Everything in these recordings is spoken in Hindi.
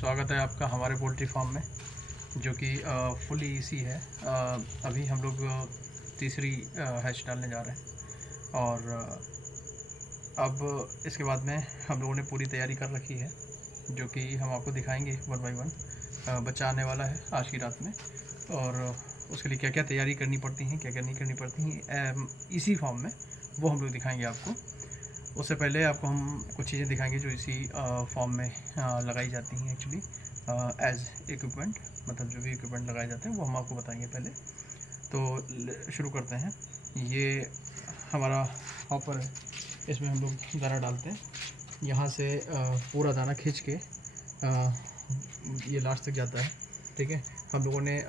स्वागत है आपका हमारे पोल्ट्री फार्म में, जो कि फुली ईसी है। अभी हम लोग तीसरी हैच डालने जा रहे हैं और अब इसके बाद में हम लोगों ने पूरी तैयारी कर रखी है, जो कि हम आपको दिखाएंगे वन बाय वन। बच्चा आने वाला है आज की रात में, और उसके लिए क्या क्या तैयारी करनी पड़ती हैं, क्या क्या नहीं करनी पड़ती हैं इसी फार्म में, वो हम लोग दिखाएंगे आपको। उससे पहले आपको हम कुछ चीज़ें दिखाएंगे जो इसी फॉर्म में लगाई जाती हैं एक्चुअली एज इक्विपमेंट, मतलब जो भी इक्विपमेंट लगाए जाते हैं वो हम आपको बताएंगे पहले। तो शुरू करते हैं। ये हमारा हॉपर है, इसमें हम लोग दाना डालते हैं। यहाँ से पूरा दाना खींच के ये लास्ट तक जाता है। ठीक है, हम लोगों ने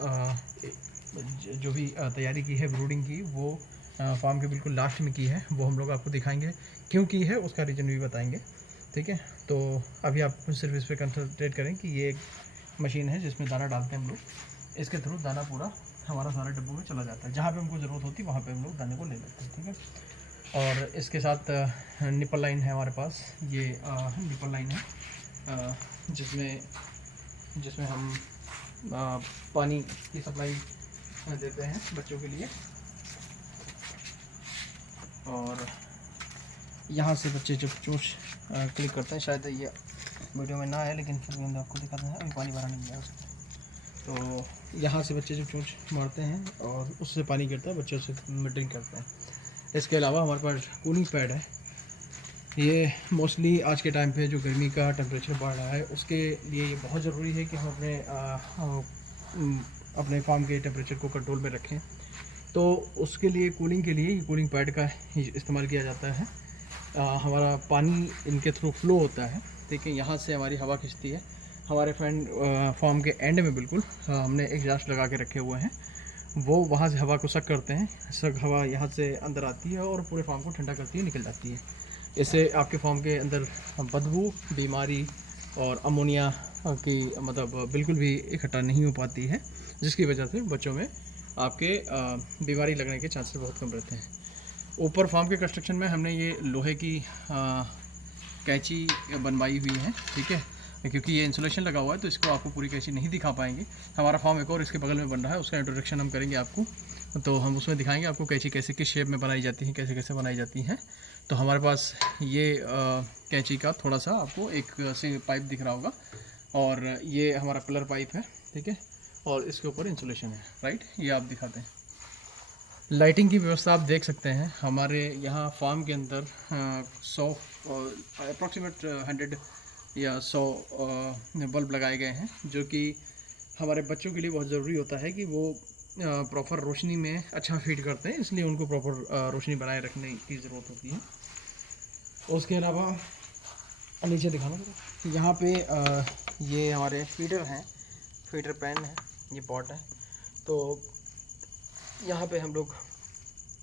जो भी तैयारी की है ब्रूडिंग की, वो फार्म के बिल्कुल लास्ट में की है। वो हम लोग आपको दिखाएंगे, क्यों की है उसका रीज़न भी बताएंगे। ठीक है, तो अभी आप सिर्फ इस पर कंसंट्रेट करें कि ये एक मशीन है जिसमें दाना डालते हैं हम लोग। इसके थ्रू दाना पूरा हमारा सारा डिब्बों में चला जाता है, जहाँ पे हमको ज़रूरत होती है वहाँ पे हम लोग दाने को ले लेते हैं। ठीक है, और इसके साथ निपल लाइन है हमारे पास। ये निपल लाइन है जिसमें हम पानी की सप्लाई देते हैं बच्चों के लिए। और यहाँ से बच्चे जब चोंच क्लिक करते हैं, शायद ये वीडियो में ना आए लेकिन फिर भी हम आपको दिखाते हैं। अभी पानी भरा नहीं गया उसमें, तो यहाँ से बच्चे जब चोंच मारते हैं और उससे पानी गिरता है, बच्चे उससे ड्रिंक करते हैं। इसके अलावा हमारे पास कूलिंग पैड है। ये मोस्टली आज के टाइम पे जो गर्मी का टेम्परेचर बढ़ रहा है, उसके लिए ये बहुत ज़रूरी है कि हम अपने फार्म के टेम्परेचर को कंट्रोल में रखें। तो उसके लिए कूलिंग के लिए कूलिंग पैड का इस्तेमाल किया जाता है। हमारा पानी इनके थ्रू फ्लो होता है। ठीक है, यहाँ से हमारी हवा खिंचती है। हमारे फार्म के एंड में बिल्कुल हमने एग्जॉस्ट लगा के रखे हुए हैं। वो वहाँ से हवा को सक करते हैं। सक हवा यहाँ से अंदर आती है और पूरे फार्म को ठंडा करती है, निकल जाती है। इससे आपके फार्म के अंदर बदबू, बीमारी और अमोनिया की मतलब बिल्कुल भी इकट्ठा नहीं हो पाती है, जिसकी वजह से बच्चों में आपके बीमारी लगने के चांसेस बहुत कम रहते हैं। ऊपर फार्म के कंस्ट्रक्शन में हमने ये लोहे की कैंची बनवाई हुई है। ठीक है, क्योंकि ये इंसुलेशन लगा हुआ है तो इसको आपको पूरी कैंची नहीं दिखा पाएंगे। हमारा फार्म एक और इसके बगल में बन रहा है, उसका इंट्रोडक्शन हम करेंगे आपको, तो हम उसमें दिखाएंगे आपको कैंची कैसे किस शेप में बनाई जाती है, कैसे कैसे बनाई जाती हैं। तो हमारे पास ये कैंची का थोड़ा सा आपको एक से पाइप दिख रहा होगा, और ये हमारा पिलर पाइप है। ठीक है, और इसके ऊपर इंसुलेशन है। राइट, ये आप दिखाते हैं। लाइटिंग की व्यवस्था आप देख सकते हैं। हमारे यहाँ फार्म के अंदर 100 अप्रॉक्सीमेट 100 या 100 बल्ब लगाए गए हैं, जो कि हमारे बच्चों के लिए बहुत ज़रूरी होता है कि वो प्रॉपर रोशनी में अच्छा फीड करते हैं, इसलिए उनको प्रॉपर रोशनी बनाए रखने की ज़रूरत होती है। उसके अलावा नीचे दिखाना, यहाँ पे ये हमारे फीडर हैं, फीडर पैन है, ये पॉट है। तो यहाँ पे हम लोग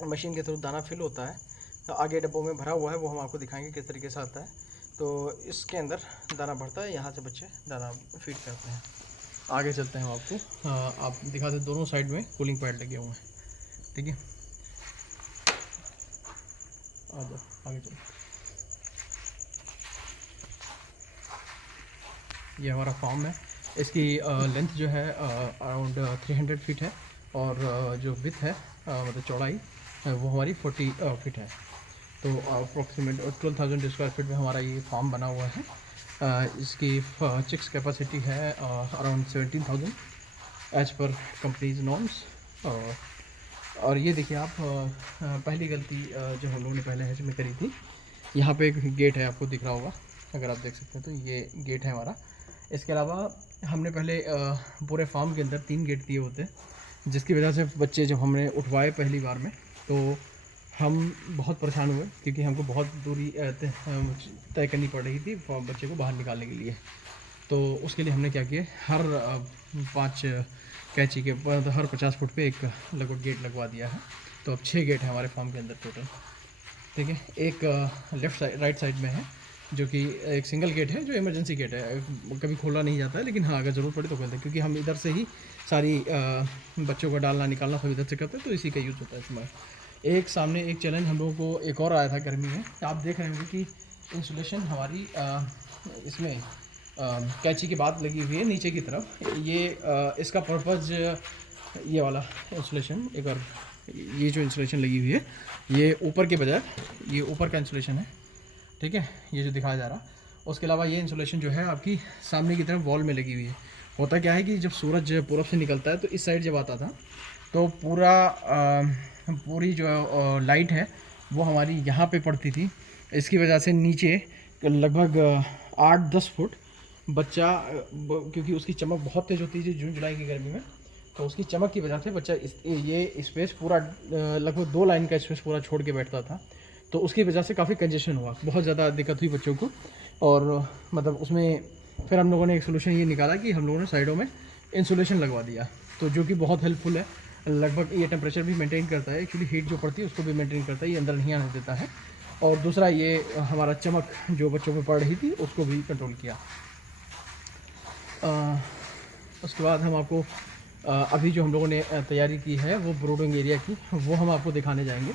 मशीन के थ्रू दाना फिल होता है, तो आगे डब्बों में भरा हुआ है, वो हम आपको दिखाएंगे किस तरीके से आता है। तो इसके अंदर दाना भरता है, यहाँ से बच्चे दाना फीड करते हैं। आगे चलते हैं आपको, आप दिखाते, दोनों साइड में कूलिंग पैड लगे हुए हैं। ठीक है, आ जाओ आगे चलो। ये हमारा फार्म है। इसकी लेंथ जो है अराउंड 300 फीट है, और जो विथ है मतलब चौड़ाई वो हमारी 40 फीट है। तो अप्रॉक्सीमेट 12,000 स्क्वायर फीट में हमारा ये फार्म बना हुआ है। इसकी चिक्स कैपेसिटी है around 17,000 as per companies norms. और ये देखिए आप, पहली गलती जो हम लोगों ने पहले हैच में करी थी, यहाँ पे एक गेट है, आपको दिख रहा होगा, अगर आप देख सकते हैं तो ये गेट है हमारा। इसके अलावा हमने पहले पूरे फार्म के अंदर 3 गेट दिए होते हैं, जिसकी वजह से बच्चे जब हमने उठवाए पहली बार में, तो हम बहुत परेशान हुए, क्योंकि हमको बहुत दूरी तय करनी पड़ रही थी बच्चे को बाहर निकालने के लिए। तो उसके लिए हमने क्या किया, हर 5 कैंची के हर 50 फुट पे एक लगभग गेट लगवा दिया है। तो अब 6 गेट है हमारे फार्म के अंदर टोटल। ठीक है, एक लेफ़्ट साइड राइट साइड में है, जो कि एक सिंगल गेट है, जो इमरजेंसी गेट है, कभी खोला नहीं जाता है, लेकिन हाँ अगर ज़रूरत पड़े तो खोलते हैं, क्योंकि हम इधर से ही सारी बच्चों का डालना निकालना सब इधर से करते हैं, तो इसी का यूज़ होता है इसमें। एक सामने एक चैलेंज हम लोगों को एक और आया था गर्मी में, आप देख रहे होंगे कि इंसुलेशन हमारी इसमें कैंची की बात लगी हुई है नीचे की तरफ। ये इसका पर्पज़ ये वाला इंसुलेशन, एक और ये जो इंसुलेशन लगी हुई है ये ऊपर के बजाय ये ऊपर का इंसुलेशन है, ठीक है, ये जो दिखाया जा रहा। उसके अलावा ये इंसुलेशन जो है आपकी सामने की तरफ वॉल में लगी हुई है। होता क्या है कि जब सूरज पूरब से निकलता है तो इस साइड जब आता था तो पूरी जो लाइट है वो हमारी यहाँ पे पड़ती थी। इसकी वजह से नीचे लगभग 8-10 फुट बच्चा, क्योंकि उसकी चमक बहुत तेज़ होती है जून जुलाई की गर्मी में, तो उसकी चमक की वजह से बच्चा ये स्पेस पूरा लगभग 2 लाइन का स्पेस पूरा छोड़ के बैठता था। तो उसकी वजह से काफ़ी कंजेशन हुआ, बहुत ज़्यादा दिक्कत हुई बच्चों को। और मतलब उसमें फिर हम लोगों ने एक सोल्यूशन ये निकाला कि हम लोगों ने साइडों में इंसुलेशन लगवा दिया, तो जो कि बहुत हेल्पफुल है। लगभग ये टेम्परेचर भी मेंटेन करता है, एक्चुअली हीट जो पड़ती है उसको भी मेंटेन करता है, ये अंदर नहीं आने देता है। और दूसरा ये हमारा चमक जो बच्चों में पड़ रही थी उसको भी कंट्रोल किया। उसके बाद हम आपको अभी जो हम लोगों ने तैयारी की है वो ब्रूडिंग एरिया की, वो हम आपको दिखाने जाएंगे।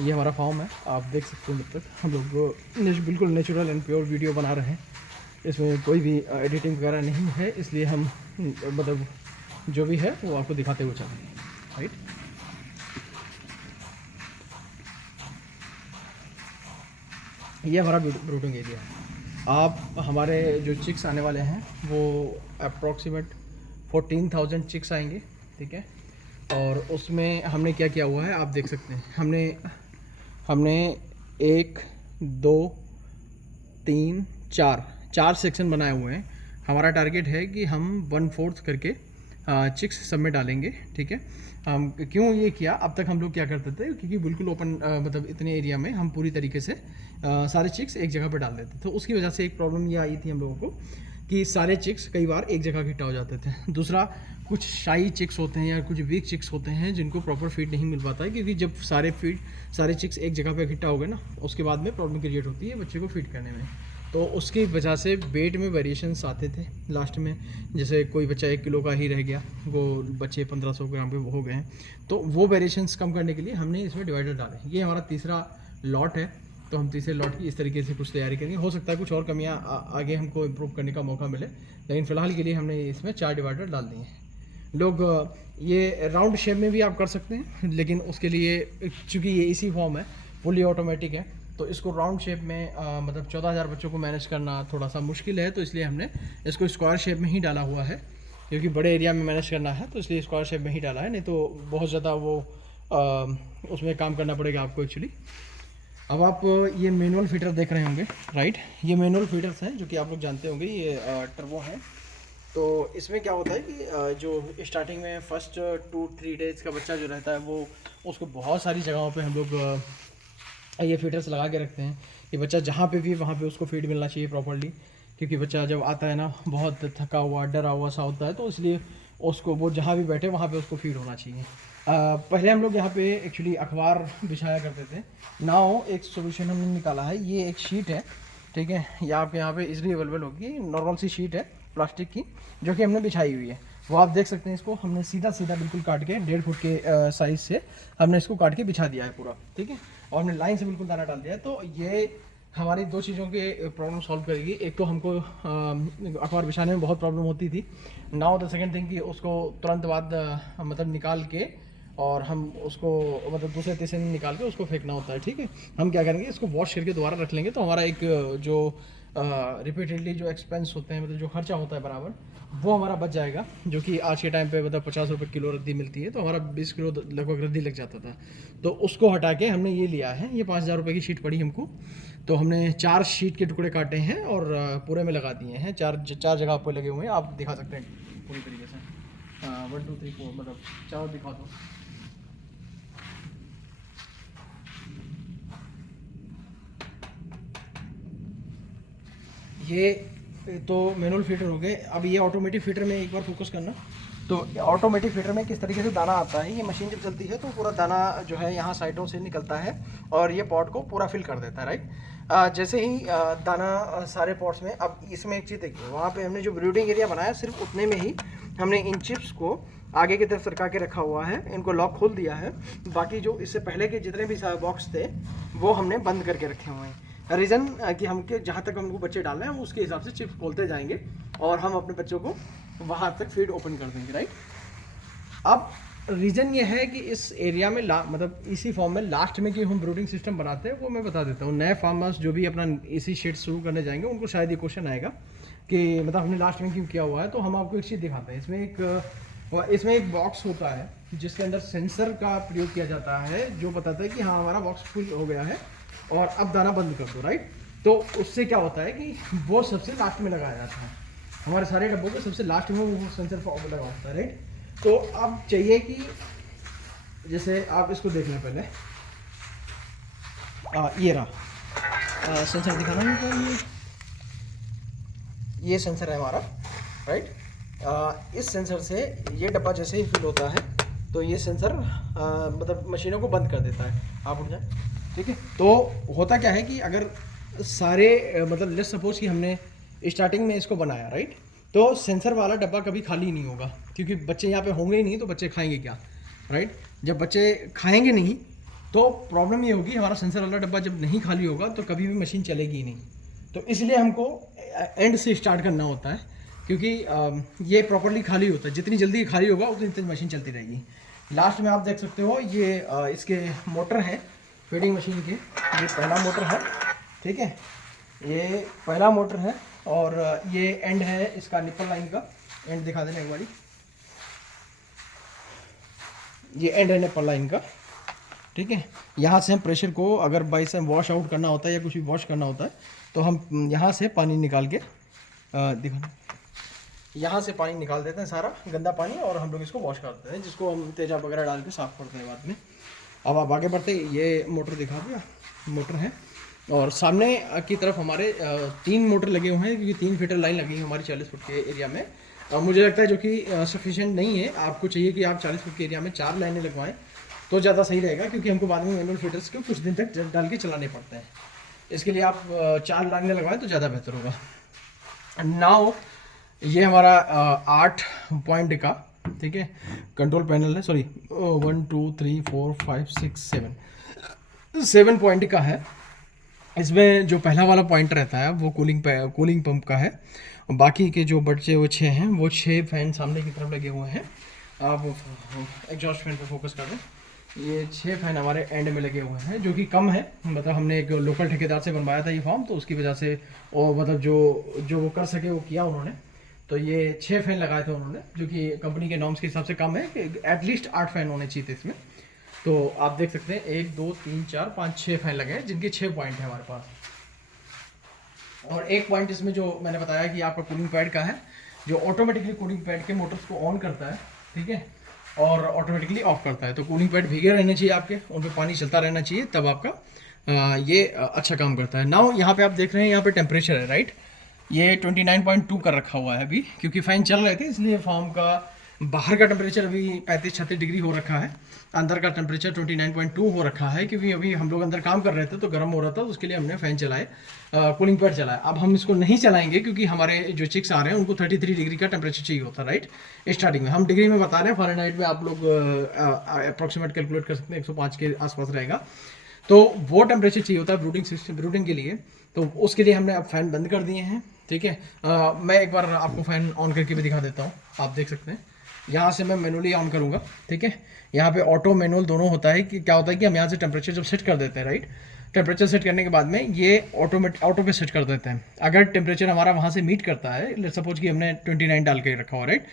ये हमारा फार्म है, आप देख सकते हैं। जब तक हम लोग बिल्कुल नेचुरल एंड प्योर वीडियो बना रहे हैं, इसमें कोई भी एडिटिंग वगैरह नहीं है, इसलिए हम मतलब जो भी है वो आपको दिखाते हुए चल रहे हैं, राइट। ये हमारा ब्रूडिंग एरिया है। आप हमारे जो चिक्स आने वाले हैं वो अप्रॉक्सीमेट 14,000 चिक्स आएंगे, ठीक है। और उसमें हमने क्या किया हुआ है आप देख सकते हैं। हमने 1 2 3 4 सेक्शन बनाए हुए हैं। हमारा टारगेट है कि हम 1/4 करके चिक्स सब में डालेंगे, ठीक है। क्यों ये किया, अब तक हम लोग क्या करते थे, क्योंकि बिल्कुल ओपन मतलब इतने एरिया में हम पूरी तरीके से सारे चिक्स एक जगह पे डाल देते थे। तो उसकी वजह से एक प्रॉब्लम ये आई थी हम लोगों को कि सारे चिक्स कई बार एक जगह इकट्ठा हो जाते थे। दूसरा, कुछ शाई चिक्स होते हैं या कुछ वीक चिक्स होते हैं जिनको प्रॉपर फीड नहीं मिल पाता है, क्योंकि जब सारे चिक्स एक जगह पे इकट्ठा हो गए ना, उसके बाद में प्रॉब्लम क्रिएट होती है बच्चे को फीड करने में। तो उसकी वजह से वेट में वेरिएशंस आते थे लास्ट में। जैसे कोई बच्चा 1 किलो का ही रह गया, वो बच्चे 1500 ग्राम के हो गए हैं। तो वो वेरिएशंस कम करने के लिए हमने इसमें डिवाइडर डाले। ये हमारा तीसरा लॉट है, तो हम तीसरे लॉट की इस तरीके से कुछ तैयारी करेंगे। हो सकता है कुछ और कमियां आगे हमको इम्प्रूव करने का मौका मिले, लेकिन फ़िलहाल के लिए हमने इसमें 4 डिवाइडर डाल दिए हैं। लोग ये राउंड शेप में भी आप कर सकते हैं, लेकिन उसके लिए चूँकि ये इसी फॉर्म है, फुली ऑटोमेटिक है, तो इसको राउंड शेप में मतलब 14,000 बच्चों को मैनेज करना थोड़ा सा मुश्किल है। तो इसलिए हमने इसको स्क्वायर शेप में ही डाला हुआ है, क्योंकि बड़े एरिया में मैनेज करना है, तो इसलिए स्क्वायर शेप में ही डाला है। नहीं तो बहुत ज़्यादा वो उसमें काम करना पड़ेगा आपको एक्चुअली। अब आप ये मैनुअल फीडर देख रहे होंगे, राइट। ये मैनुअल फीडर्स हैं जो कि आप लोग जानते होंगे, ये टर्बो है। तो इसमें क्या होता है कि जो स्टार्टिंग में फर्स्ट 2-3 डेज़ का बच्चा जो रहता है वो उसको बहुत सारी जगहों पे हम लोग ये फीडर्स लगा के रखते हैं कि बच्चा जहाँ पे भी वहाँ पे उसको फीड मिलना चाहिए प्रॉपर्ली। क्योंकि बच्चा जब आता है ना बहुत थका हुआ डरा हुआ सा होता है, तो इसलिए उसको वो जहाँ भी बैठे वहाँ पे उसको फीड होना चाहिए। पहले हम लोग यहाँ पे एक्चुअली अखबार बिछाया करते थे। नाउ एक सोल्यूशन हमने निकाला है, ये एक शीट है, ठीक है। ये आपके यहाँ पे इजली अवेलेबल होगी, नॉर्मल सी शीट है प्लास्टिक की, जो कि हमने बिछाई हुई है। वो आप देख सकते हैं, इसको हमने सीधा बिल्कुल काट के 1.5 फुट के साइज़ से हमने इसको काट के बिछा दिया है पूरा, ठीक है। और हमने लाइन से बिल्कुल दाना डाल दिया है। तो ये हमारी 2 चीज़ों के प्रॉब्लम सॉल्व करेगी। एक तो हमको अखबार बिछाने में बहुत प्रॉब्लम होती थी। नाउ द सेकंड थिंग कि उसको तुरंत बाद मतलब निकाल के और हम उसको मतलब दूसरे तीसरे दिन निकाल के उसको फेंकना होता है, ठीक है। हम क्या करेंगे, इसको वॉश करके दोबारा रख लेंगे, तो हमारा एक जो रिपीटेडली जो एक्सपेंस होते हैं, मतलब जो खर्चा होता है बराबर, वो हमारा बच जाएगा। जो कि आज के टाइम पे मतलब 50 रुपये किलो रद्दी मिलती है, तो हमारा 20 किलो लगभग रद्दी लग जाता था। तो उसको हटा के हमने ये लिया है, ये 5,000 रुपये की शीट पड़ी हमको। तो हमने 4 शीट के टुकड़े काटे हैं और पूरे में लगा दिए हैं। 4 जगह पर लगे हुए हैं, आप दिखा सकते हैं पूरी तरीके से। 1 2 3 4 मतलब 4 दिखा दो। ये तो मैनुअल फीडर हो गए। अब ये ऑटोमेटिक फीडर में एक बार फोकस करना। तो ऑटोमेटिक फीडर में किस तरीके से दाना आता है, ये मशीन जब चलती है तो पूरा दाना जो है यहाँ साइडों से निकलता है और ये पॉट को पूरा फिल कर देता है, राइट। जैसे ही दाना सारे पॉट्स में, अब इसमें एक चीज़ देखिए, वहाँ पे हमने जो ब्रीडिंग एरिया बनाया सिर्फ उतने में ही हमने इन चिप्स को आगे की तरफ सरका के रखा हुआ है, इनको लॉक खोल दिया है। बाकी जो इससे पहले के जितने भी बॉक्स थे वो हमने बंद करके रखे हुए हैं। रीज़न कि हम के जहाँ तक हमको बच्चे डालने हैं, उसके हिसाब से चिप्स खोलते जाएंगे और हम अपने बच्चों को वहाँ तक फीड ओपन कर देंगे, राइट। अब रीज़न ये है कि इस एरिया में मतलब इसी फॉर्म में लास्ट में कि हम ब्रूडिंग सिस्टम बनाते हैं, वो मैं बता देता हूँ। नए फार्मर्स जो भी अपना इसी शेड शुरू करने जाएंगे, उनको शायद ये क्वेश्चन आएगा कि मतलब हमने लास्ट में क्यों किया हुआ है। तो हम आपको एक चीज़ दिखाते हैं। इसमें एक बॉक्स होता है जिसके अंदर सेंसर का प्रयोग किया जाता है, जो बताता है कि हाँ हमारा बॉक्स फुल हो गया है और अब दाना बंद कर दो, राइट। तो उससे क्या होता है कि वो सबसे लास्ट में लगाया जाता है, हमारे सारे डब्बों के सबसे लास्ट में वो सेंसर लगा होता है, राइट। तो अब चाहिए कि जैसे आप इसको देख लें पहले, ये रहा सेंसर दिखाना है, ये सेंसर है हमारा, राइट। इस सेंसर से ये डब्बा जैसे ही फिल होता है तो ये सेंसर मतलब मशीनों को बंद कर देता है। आप उठ जाए, ठीक है। तो होता क्या है कि अगर सारे मतलब लेट्स सपोज कि हमने स्टार्टिंग में इसको बनाया, राइट, तो सेंसर वाला डब्बा कभी खाली नहीं होगा, क्योंकि बच्चे यहाँ पे होंगे ही नहीं, तो बच्चे खाएंगे क्या, राइट। जब बच्चे खाएंगे नहीं तो प्रॉब्लम ये होगी, हमारा सेंसर वाला डब्बा जब नहीं खाली होगा तो कभी भी मशीन चलेगी ही नहीं। तो इसलिए हमको एंड से स्टार्ट करना होता है, क्योंकि ये प्रॉपर्ली खाली होता है। जितनी जल्दी खाली होगा उतनी तेज मशीन चलती रहेगी। लास्ट में आप देख सकते हो ये इसके मोटर है फीडिंग मशीन के, ये पहला मोटर है, ठीक है, ये पहला मोटर है। और ये एंड है इसका निप्पल लाइन का, एंड दिखा देना एक बारी, ये एंड है निप्पल लाइन का, ठीक है। यहाँ से हम प्रेशर को अगर बाई से वॉश आउट करना होता है या कुछ भी वॉश करना होता है तो हम यहाँ से पानी निकाल के दिखाना, यहाँ से पानी निकाल देते हैं सारा गंदा पानी, और हम लोग इसको वॉश करते हैं, जिसको हम तेजाब वगैरह डाल के साफ़ करते हैं बाद में। अब आप आगे बढ़ते, ये मोटर दिखा दिया, मोटर है। और सामने की तरफ हमारे 3 मोटर लगे हुए हैं, क्योंकि 3 फीटर लाइन लगी है हमारी 40 फुट के एरिया में। मुझे लगता है जो कि सफिशेंट नहीं है, आपको चाहिए कि आप 40 फुट के एरिया में 4 लाइनें लगवाएं तो ज़्यादा सही रहेगा, क्योंकि हमको बाद में मैनुअल फीटर्स को कुछ दिन तक डाल के चलाने पड़ते हैं। इसके लिए आप 4 लाइनें लगवाएं तो ज़्यादा बेहतर होगा। नाउ ये हमारा 8 पॉइंट का, ठीक है, कंट्रोल पैनल है, सॉरी 1 2 3 4 5 6 7 पॉइंट का है। इसमें जो पहला वाला पॉइंट रहता है वो कूलिंग पंप का है, और बाकी के जो बच्चे वो 6 हैं, वो 6 फैन सामने की तरफ लगे हुए हैं। आप एग्जॉस्ट फैन पे फोकस कर दें, ये 6 फैन हमारे एंड में लगे हुए हैं, जो कि कम है। मतलब हमने एक लोकल ठेकेदार से बनवाया था ये फार्म, तो उसकी वजह से और मतलब जो वो कर सके वो किया उन्होंने। तो ये 6 फैन लगाए थे उन्होंने, जो कि कंपनी के नॉर्म्स के हिसाब से कम है, कि एटलीस्ट 8 फैन होने चाहिए थे इसमें। तो आप देख सकते हैं 1 2 3 4 5 6 फैन लगे हैं, जिनके 6 पॉइंट है हमारे पास। और एक पॉइंट इसमें जो मैंने बताया कि आपका कूलिंग पैड का है, जो ऑटोमेटिकली कूलिंग पैड के मोटर्स को ऑन करता है, ठीक है, और ऑटोमेटिकली ऑफ करता है। तो कूलिंग पैड भीगे रहने चाहिए आपके, उन पर पानी चलता रहना चाहिए, तब आपका ये अच्छा काम करता है। नाउ यहाँ पे आप देख रहे हैं, यहाँ पे टेम्परेचर है, राइट, ये 29.2 कर रखा हुआ है अभी, क्योंकि फ़ैन चल रहे थे, इसलिए फार्म का बाहर का टेम्परेचर अभी 35-36 डिग्री हो रखा है, अंदर का टेम्परेचर 29.2 हो रखा है, क्योंकि अभी हम लोग अंदर काम कर रहे थे तो गर्म हो रहा था, तो उसके लिए हमने फ़ैन चलाए, कूलिंग पैड चलाया। अब हम इसको नहीं चलाएंगे, क्योंकि हमारे जो चिक्स आ रहे हैं उनको 33 डिग्री का टेम्परेचर चाहिए होता है, राइट। स्टार्टिंग में हम डिग्री में बता रहे हैं, फ़ारेनहाइट में आप लोग अप्रॉक्सीमेट कैलकुलेट कर सकते हैं, 105 के आसपास रहेगा। तो वो टेम्परेचर चाहिए होता है ब्रूडिंग के लिए, तो उसके लिए हमने अब फ़ैन बंद कर दिए हैं, ठीक है। मैं एक बार आपको फ़ैन ऑन करके भी दिखा देता हूँ, आप देख सकते हैं। यहाँ से मैं मैनुअली ऑन करूँगा, ठीक है। यहाँ पे ऑटो मैनुअल दोनों होता है, कि क्या होता है कि हम यहाँ से टेम्परेचर जब सेट कर देते हैं, राइट, टेम्परेचर सेट करने के बाद में ये ऑटो पे सेट कर देते हैं। अगर टेम्परेचर हमारा वहाँ से मीट करता है, लेट्स सपोज कि हमने 29 डाल के रखा हुआ, राइट,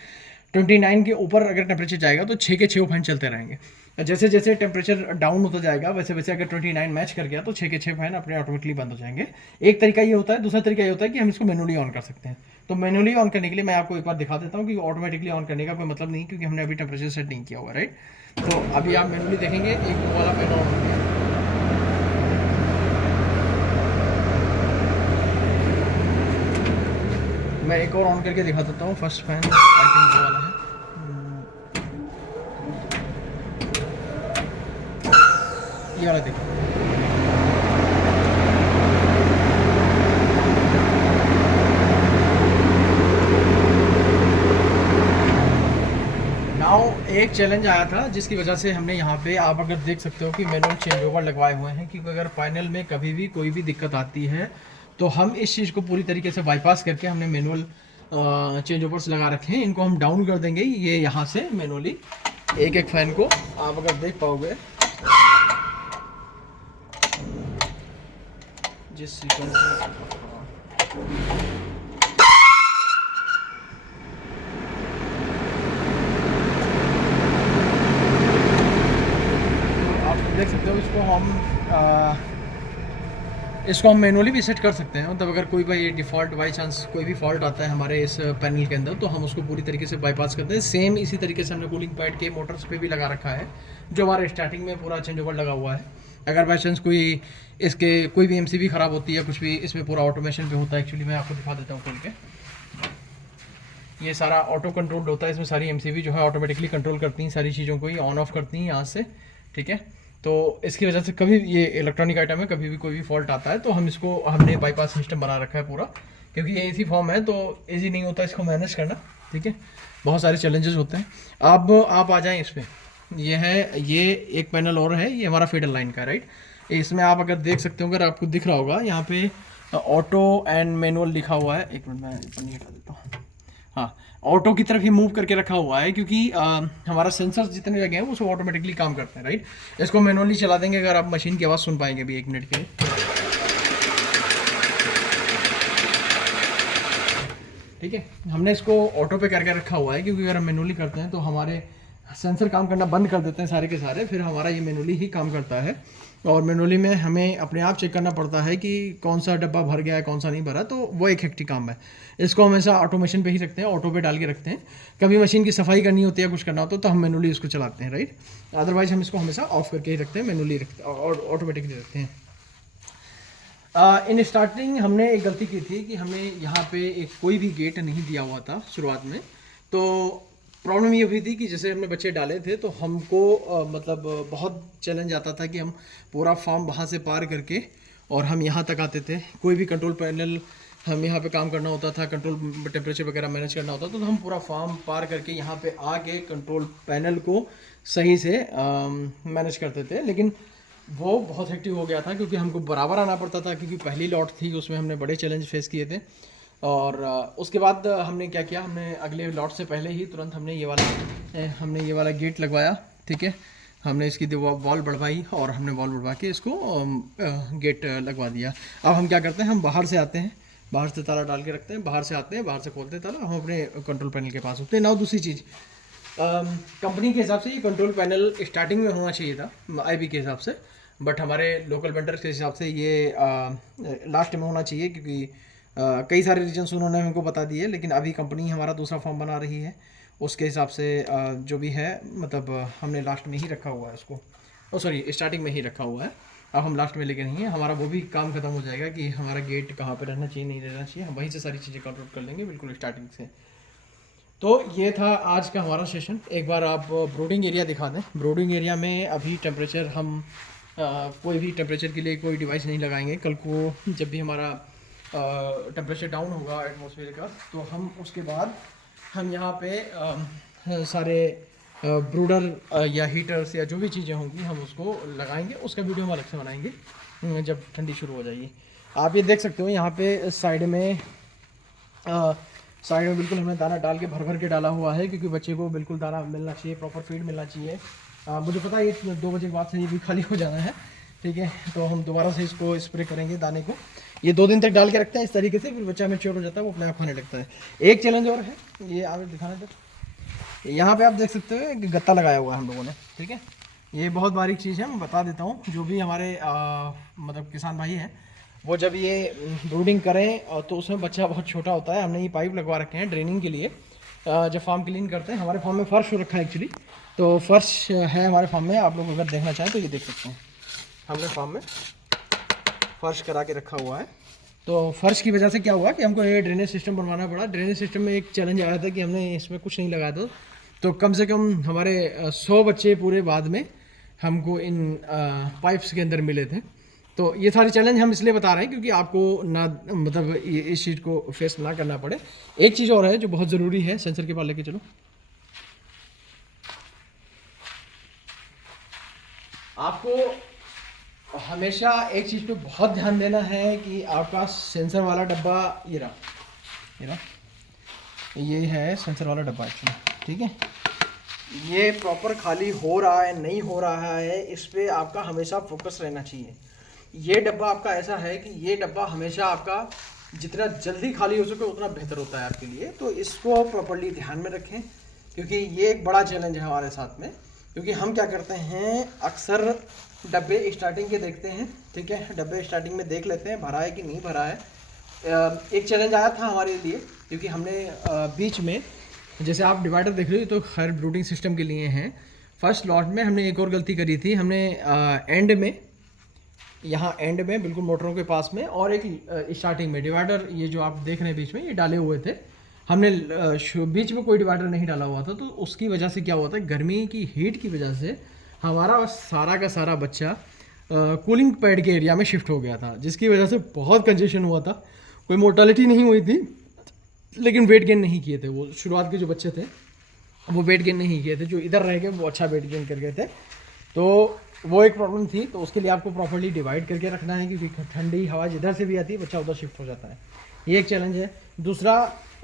29 के ऊपर अगर टेम्परेचर जाएगा तो 6 के 6 फैन चलते रहेंगे। जैसे जैसे टेम्परेचर डाउन होता जाएगा, वैसे वैसे अगर 29 मैच कर गया तो 6 के 6 फैन अपने ऑटोमेटिकली बंद हो जाएंगे। एक तरीका ये होता है। दूसरा तरीका ये होता है कि हम इसको मैनुअली ऑन कर सकते हैं। तो मैनुअली ऑन करने के लिए मैं आपको एक बार दिखा देता हूँ कि ऑटोमेटिकली ऑन करने का कोई मतलब नहीं, क्योंकि हमने अभी टेम्परेचर सेट नहीं किया हुआ, राइट। तो अभी आप मैनुअली देखेंगे, एक वाला फैन ऑन हो गया। मैं एक और ऑन करके दिखा देता हूँ। फर्स्ट फैन आई थिंक वो वाला है, ये वाला देखो। नाउ एक चैलेंज आया था जिसकी वजह से हमने यहाँ पे, आप अगर देख सकते हो कि मैनुअल चेंज ओवर लगवाए हुए हैं, क्योंकि अगर पैनल में कभी भी कोई भी दिक्कत आती है तो हम इस चीज़ को पूरी तरीके से बाईपास करके हमने मैनुअल चेंज ओवर्स लगा रखे हैं। इनको हम डाउन कर देंगे ये यहाँ से मैनुअली, एक एक फैन को आप अगर देख पाओगे जिस सीक्वेंस देख सकते हो, इसको हम मैनुअली भी सेट कर सकते हैं। मतलब अगर कोई भाई डिफ़ॉल्ट बाई चांस कोई भी फॉल्ट आता है हमारे इस पैनल के अंदर, तो हम उसको पूरी तरीके से बाईपास करते हैं। सेम इसी तरीके से हमने कूलिंग पैड के मोटर्स पे भी लगा रखा है, जो हमारे स्टार्टिंग में पूरा चेंज ओवर लगा हुआ है। अगर बाई चांस कोई इसके कोई भी एमसीबी ख़राब होती है, कुछ भी, इसमें पूरा ऑटोमेशन पे होता है। एक्चुअली मैं आपको दिखा देता हूँ खोल के, ये सारा ऑटो कंट्रोल्ड होता है। इसमें सारी एमसीबी जो है ऑटोमेटिकली कंट्रोल करती हैं सारी चीज़ों को, ये ऑन ऑफ करती हैं यहाँ से, ठीक है। तो इसकी वजह से कभी ये इलेक्ट्रॉनिक आइटम है, कभी भी कोई भी फॉल्ट आता है तो हमने बाईपास सिस्टम बना रखा है पूरा, क्योंकि ये इसी फॉर्म है तो इजी नहीं होता इसको मैनेज करना, ठीक है। बहुत सारे चैलेंजेस होते हैं। अब आप आ जाएं इस पर, ये एक पैनल और है, ये हमारा फीडर लाइन का, राइट। इसमें आप अगर देख सकते हो, अगर आपको दिख रहा होगा यहाँ पे ऑटो एंड मैनुअल लिखा हुआ है। एक मिनट मैं पन्नी हटा देता हूँ। हाँ, ऑटो की तरफ ही मूव करके रखा हुआ है, क्योंकि हमारा सेंसर्स जितने जगह हैं वो सब ऑटोमेटिकली काम करते हैं, राइट। इसको मैनुअली चला देंगे, अगर आप मशीन की आवाज़ सुन पाएंगे भी 1 मिनट के लिए, ठीक है। हमने इसको ऑटो पे करके रखा हुआ है, क्योंकि अगर हम मैनुअली करते हैं तो हमारे सेंसर काम करना बंद कर देते हैं सारे के सारे, फिर हमारा ये मैनुअली ही काम करता है। और मैनुअली में हमें अपने आप चेक करना पड़ता है कि कौन सा डब्बा भर गया है, कौन सा नहीं भरा, तो वो एक हेक्टिक काम है। इसको हमेशा ऑटोमेशन पे ही रखते हैं, ऑटो पे डाल के रखते हैं। कभी मशीन की सफाई करनी होती है, कुछ करना होता है तो हम मैनुअली इसको चलाते हैं, राइट। अदरवाइज हम इसको हमेशा ऑफ करके ही रखते हैं, मैनुअली रखते हैं और ऑटोमेटिकली रखते हैं। इन स्टार्टिंग हमने एक गलती की थी कि हमने यहाँ पे एक कोई भी गेट नहीं दिया हुआ था शुरुआत में। तो प्रॉब्लम ये हुई थी कि जैसे हमने बच्चे डाले थे तो हमको मतलब बहुत चैलेंज आता था कि हम पूरा फार्म वहाँ से पार करके और हम यहाँ तक आते थे। कोई भी कंट्रोल पैनल हम यहाँ पे काम करना होता था, कंट्रोल टेम्परेचर वगैरह मैनेज करना होता था, तो हम पूरा फार्म पार करके यहाँ पे आके कंट्रोल पैनल को सही से मैनेज करते थे। लेकिन वो बहुत हेक्टिक हो गया था, क्योंकि हमको बराबर आना पड़ता था, क्योंकि पहली लॉट थी उसमें हमने बड़े चैलेंज फेस किए थे। और उसके बाद हमने क्या किया, हमने अगले लॉट से पहले ही तुरंत हमने ये वाला गेट लगवाया, ठीक है। हमने इसकी वॉल बढ़वाई और हमने वॉल बढ़वा के इसको गेट लगवा दिया। अब हम क्या करते हैं, हम बाहर से आते हैं, बाहर से ताला डाल के रखते हैं, बाहर से आते हैं, बाहर से खोलते हैं ताला, हम अपने कंट्रोल पैनल के पास होते हैं। ना दूसरी चीज़, कंपनी के हिसाब से ये कंट्रोल पैनल स्टार्टिंग में होना चाहिए था IB के हिसाब से, बट हमारे लोकल वेंडर्स के हिसाब से ये लास्ट में होना चाहिए, क्योंकि कई सारे रीजन्स उन्होंने हमको बता दिए। लेकिन अभी कंपनी हमारा दूसरा फॉर्म बना रही है, उसके हिसाब से जो भी है, मतलब हमने लास्ट में ही रखा हुआ है उसको, सॉरी स्टार्टिंग में ही रखा हुआ है। अब हम लास्ट में लेके नहीं है, हमारा वो भी काम खत्म हो जाएगा कि हमारा गेट कहाँ पे रहना चाहिए, नहीं रहना चाहिए, हम वहीं से सारी चीज़ें कंट्रोल कर लेंगे बिल्कुल स्टार्टिंग से। तो ये था आज का हमारा सेशन। एक बार आप ब्रूडिंग एरिया दिखा दें। ब्रूडिंग एरिया में अभी टेम्परेचर हम कोई भी टेम्परेचर के लिए कोई डिवाइस नहीं लगाएंगे। कल को जब भी हमारा टेम्परेचर डाउन होगा एटमॉस्फेयर का, तो हम उसके बाद हम यहाँ पे सारे ब्रूडर या हीटर्स या जो भी चीज़ें होंगी हम उसको लगाएंगे। उसका वीडियो हम अलग से बनाएंगे जब ठंडी शुरू हो जाएगी। आप ये देख सकते हो यहाँ पे साइड में बिल्कुल हमने दाना डाल के भर के डाला हुआ है, क्योंकि बच्चे को बिल्कुल दाना मिलना चाहिए, प्रॉपर फीड मिलना चाहिए। मुझे पता है ये 2 बजे के बाद से ये भी खाली हो जाना है, ठीक है। तो हम दोबारा से इसको स्प्रे करेंगे दाने को। ये 2 दिन तक डाल के रखते हैं इस तरीके से, फिर बच्चा मैच्योर हो जाता है, वो अपने आप खाने लगता है। एक चैलेंज और है, ये आप दिखाना दो। यहाँ पे आप देख सकते हो एक गत्ता लगाया हुआ है हम लोगों ने, ठीक है। ये बहुत बारीक चीज़ है, मैं बता देता हूँ। जो भी हमारे मतलब किसान भाई हैं, वो जब ये ब्रूडिंग करें तो उसमें बच्चा बहुत छोटा होता है। हमने ये पाइप लगवा रखे हैं ड्रेनिंग के लिए। जब फार्म क्लीन करते हैं, हमारे फार्म में फ़र्श हो रखा है एक्चुअली, तो फ़र्श है हमारे फार्म में। आप लोग अगर देखना चाहें तो ये देख सकते हैं, हमने फार्म में फ़र्श करा के रखा हुआ है। तो फ़र्श की वजह से क्या हुआ कि हमको ये ड्रेनेज सिस्टम बनवाना पड़ा। ड्रेनेज सिस्टम में एक चैलेंज आया था कि हमने इसमें कुछ नहीं लगाया था, तो कम से कम हमारे 100 बच्चे पूरे बाद में हमको इन पाइप्स के अंदर मिले थे। तो ये सारे चैलेंज हम इसलिए बता रहे हैं क्योंकि आपको ना मतलब ये इस चीज़ को फेस ना करना पड़े। एक चीज़ और है जो बहुत ज़रूरी है, सेंसर के पास लेके चलो। आपको हमेशा एक चीज़ पे बहुत ध्यान देना है कि आपका सेंसर वाला डब्बा ये रहा, ये है सेंसर वाला डब्बा एक्चुअली, ठीक है। ये प्रॉपर खाली हो रहा है नहीं हो रहा है, इस पर आपका हमेशा फोकस रहना चाहिए। ये डब्बा आपका ऐसा है कि ये डब्बा हमेशा आपका जितना जल्दी खाली हो सके उतना बेहतर होता है आपके लिए। तो इसको प्रॉपर्ली ध्यान में रखें, क्योंकि ये एक बड़ा चैलेंज है हमारे साथ में। क्योंकि हम क्या करते हैं, अक्सर डब्बे स्टार्टिंग के देखते हैं, ठीक है, डब्बे स्टार्टिंग में देख लेते हैं भरा है कि नहीं भरा है। एक चैलेंज आया था हमारे लिए, क्योंकि हमने बीच में, जैसे आप डिवाइडर देख रहे हो तो खैर ब्रूडिंग सिस्टम के लिए हैं। फर्स्ट लॉट में हमने एक और गलती करी थी, हमने एंड में, यहाँ एंड में बिल्कुल मोटरों के पास में, और एक स्टार्टिंग में डिवाइडर, ये जो आप देख रहे हैं बीच में, ये डाले हुए थे। हमने बीच में कोई डिवाइडर नहीं डाला हुआ था, तो उसकी वजह से क्या हुआ था, गर्मी की हीट की वजह से हमारा सारा का सारा बच्चा कूलिंग पैड के एरिया में शिफ्ट हो गया था, जिसकी वजह से बहुत कंजेशन हुआ था। कोई मोर्टालिटी नहीं हुई थी, लेकिन वेट गेन नहीं किए थे वो शुरुआत के जो बच्चे थे, वो वेट गेन नहीं किए थे। जो इधर रह गए वो अच्छा वेट गेन कर गए थे, तो वो एक प्रॉब्लम थी। तो उसके लिए आपको प्रॉपर्ली डिवाइड करके रखना है, क्योंकि ठंडी हवा जिधर से भी आती है बच्चा उधर शिफ्ट हो जाता है। ये एक चैलेंज है। दूसरा,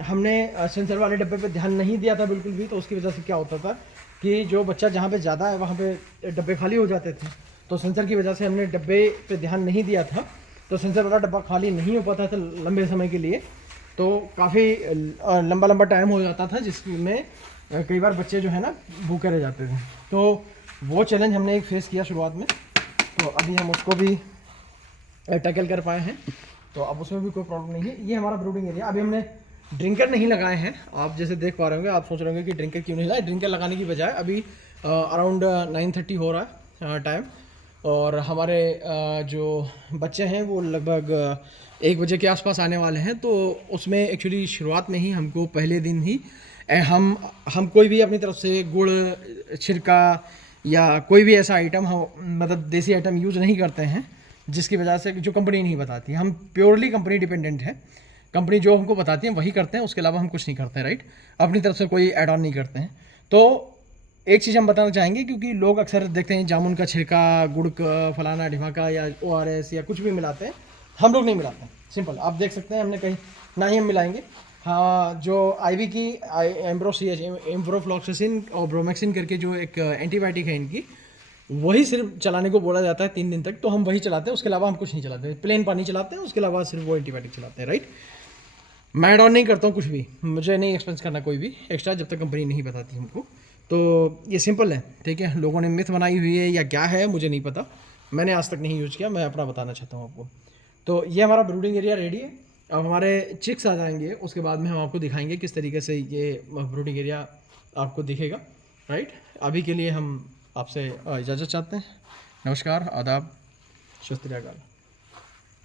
हमने सेंसर वाले डब्बे पे ध्यान नहीं दिया था बिल्कुल भी, तो उसकी वजह से क्या होता था कि जो बच्चा जहाँ पे ज़्यादा है वहाँ पे डब्बे खाली हो जाते थे। तो सेंसर की वजह से हमने डब्बे पे ध्यान नहीं दिया था, तो सेंसर वाला डब्बा खाली नहीं हो पाता था लंबे समय के लिए, तो काफ़ी लंबा टाइम हो जाता था, जिसमें कई बार बच्चे जो है ना भूखे रह जाते थे। तो वो चैलेंज हमने एक फेस किया शुरुआत में, तो अभी हम उसको भी टैकल कर पाए हैं, तो अब उसमें भी कोई प्रॉब्लम नहीं है। ये हमारा ब्रूडिंग एरिया। अभी हमने ड्रिंकर नहीं लगाए हैं, आप जैसे देख पा रहे होंगे, आप सोच रहे होंगे कि ड्रिंकर क्यों नहीं लगाए। ड्रिंकर लगाने की बजाय अभी अराउंड 9:30 हो रहा है टाइम, और हमारे जो बच्चे हैं वो लगभग 1 बजे के आसपास आने वाले हैं। तो उसमें एक्चुअली शुरुआत में ही हमको पहले दिन ही हम कोई भी अपनी तरफ से गुड़, छिरका या कोई भी ऐसा आइटम हम मतलब देसी आइटम यूज़ नहीं करते हैं, जिसकी वजह से जो कंपनी नहीं बताती। हम प्योरली कंपनी डिपेंडेंट है, कंपनी जो हमको बताती है वही करते हैं, उसके अलावा हम कुछ नहीं करते हैं, राइट। अपनी तरफ से कोई ऐड ऑन नहीं करते हैं। तो एक चीज़ हम बताना चाहेंगे, क्योंकि लोग अक्सर देखते हैं जामुन का छिड़का, गुड़ का फलाना ढिमाका या ORS या कुछ भी मिलाते हैं, हम लोग नहीं मिलाते हैं। सिंपल आप देख सकते हैं, हमने कहीं ना ही हम मिलाएंगे। हाँ, जो IV की एम्ब्रोफ्लॉक्सासिन और ब्रोमेक्सिन करके जो एक एंटीबायोटिक है इनकी, वही सिर्फ चलाने को बोला जाता है 3 दिन तक, तो हम वही चलाते हैं, उसके अलावा हम कुछ नहीं चलाते। प्लेन पानी चलाते हैं, उसके अलावा सिर्फ वो एंटीबायोटिक चलाते हैं, राइट। मैं ऐड ऑन नहीं करता हूँ कुछ भी, मुझे नहीं एक्सपेंस करना कोई भी एक्स्ट्रा, जब तक कंपनी नहीं बताती हमको। तो ये सिंपल है, ठीक है। लोगों ने मिथ बनाई हुई है या क्या है मुझे नहीं पता, मैंने आज तक नहीं यूज़ किया, मैं अपना बताना चाहता हूँ आपको। तो ये हमारा ब्रूडिंग एरिया रेडी है। अब हमारे चिक्स आ जाएंगे, उसके बाद में हम आपको दिखाएंगे किस तरीके से ये ब्रूडिंग एरिया आपको दिखेगा, राइट। अभी के लिए हम आपसे इजाज़त चाहते हैं। नमस्कार, आदाब, सत श्री अकाल।